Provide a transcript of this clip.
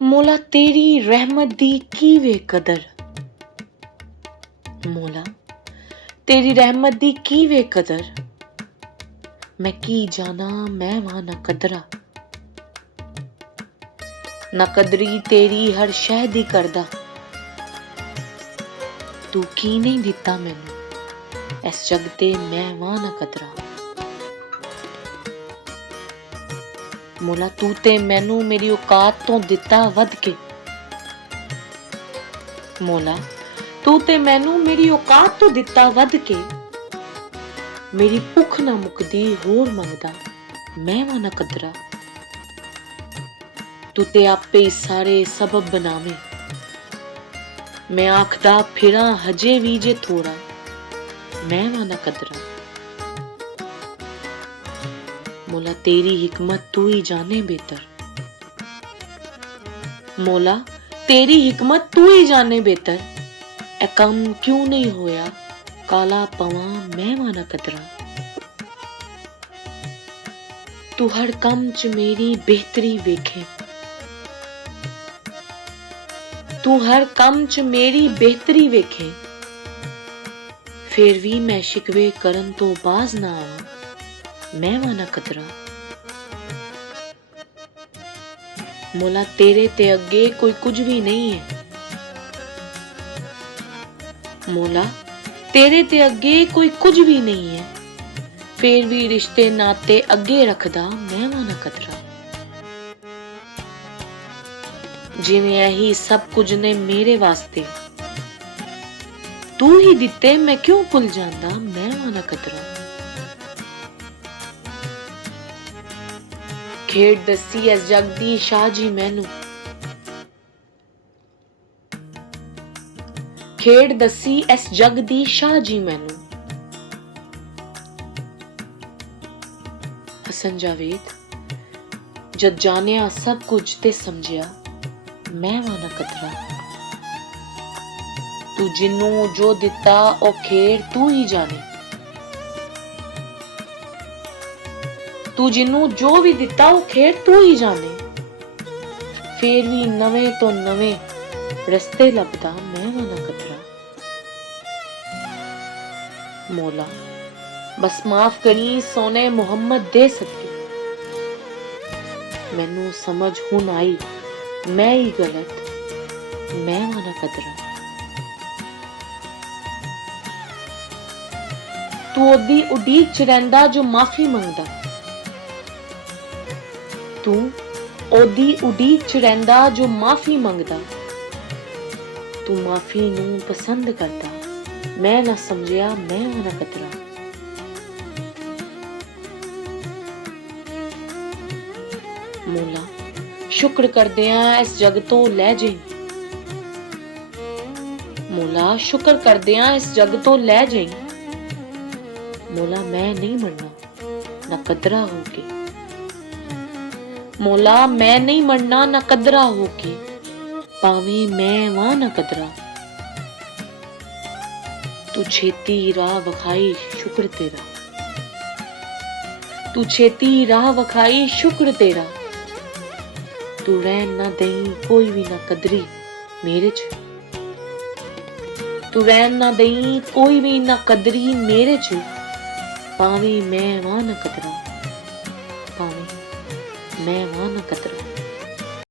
मौला तेरी रहमत दी की वे कदर। मौला तेरी रहमत दी की वे कदर। मैं की जाना मैं वहां न कदरा। न कदरी तेरी हर शह दी करदा। तू की नहीं दिता मैनू इस जग ते मैं वहां न कदरा। मौला तू ते मैनू मेरी औकात तो दिता वध के। मौला तू ते मैनू मेरी औकात तो दिता वध के। मेरी भुख ना मुकदी होर मंगदा मैं वहां न कदरा। तू ते आपे ही सारे सबब बनावे। मैं आखदा फिरा हजे भी जे थोड़ा मैं वहां न कदरा। मौला तेरी हिकमत तू ही जाने बेहतर। मौला तेरी हिकमत तू ही जाने बेहतर। ए कम क्यों नहीं होया काला पवा मैं वहां न कदरा। तू हर कम च मेरी बेहतरी वेखे। तू हर कम च मेरी बेहतरी वेखे। फिर भी मैं शिकवे करन तो बाज ना आवां मैं वहां न कदरा। मौला तेरे ते अगे कोई कुछ भी नहीं है। मौला तेरे ते अगे कोई कुछ भी नहीं है। फिर भी रिश्ते नाते अगे रखदा मैं वहां न कदरा। जिवें यही सब कुछ ने मेरे वास्ते तू ही दिते मैं क्यों भुल जांदा मैं वहां न कदरा। खेड़ दसी इस जग दी शाह जी मैनू। खेड़ दसी इस जग दी शाह जी मैनू। हसन जावेद जद जानिया सब कुछ ते समझिया मैं वहां न कदरा। तू जिन्नू जो दिता ओ खेड़ तू ही जाने। तू जिन्नू जो भी दिता वो खेड़ तू ही जाने। फिर भी नवे तो नवे रस्ते लभदा मैं वहां न कदरा। मौला बस माफ करी सोने मुहम्मद दे सदके। मैनू समझ हुन आई मैं ही गलत मैं वहां न कदरा। तू ओदी उडीक च रहिंदा जो माफी मंगदा। तू ओदी उडीक च रहिंदा जो माफी मंगदा। तू माफी नू पसंद करदा मैं ना समझिया मैं वहां न कदरा। मौला शुक्र करदियां इस जग तो लै जाई। मौला शुक्र करदियां इस जग तो लै जाई। मौला मैं नहीं मरना ना कदरा होके। मौला मैं नहीं मरना ना कदरा होके पावे मैं वहां न कदरा। तू छेती राह वखाई शुक्र तेरा। तू छेती राह वखाई शुक्र तेरा। तू रहन ना दई कोई भी ना कदरी मेरे च। तू रहन ना दई कोई भी ना कदरी मेरे च पावे मैं वहां न कदरा। पावे मैं वहां न कदरा।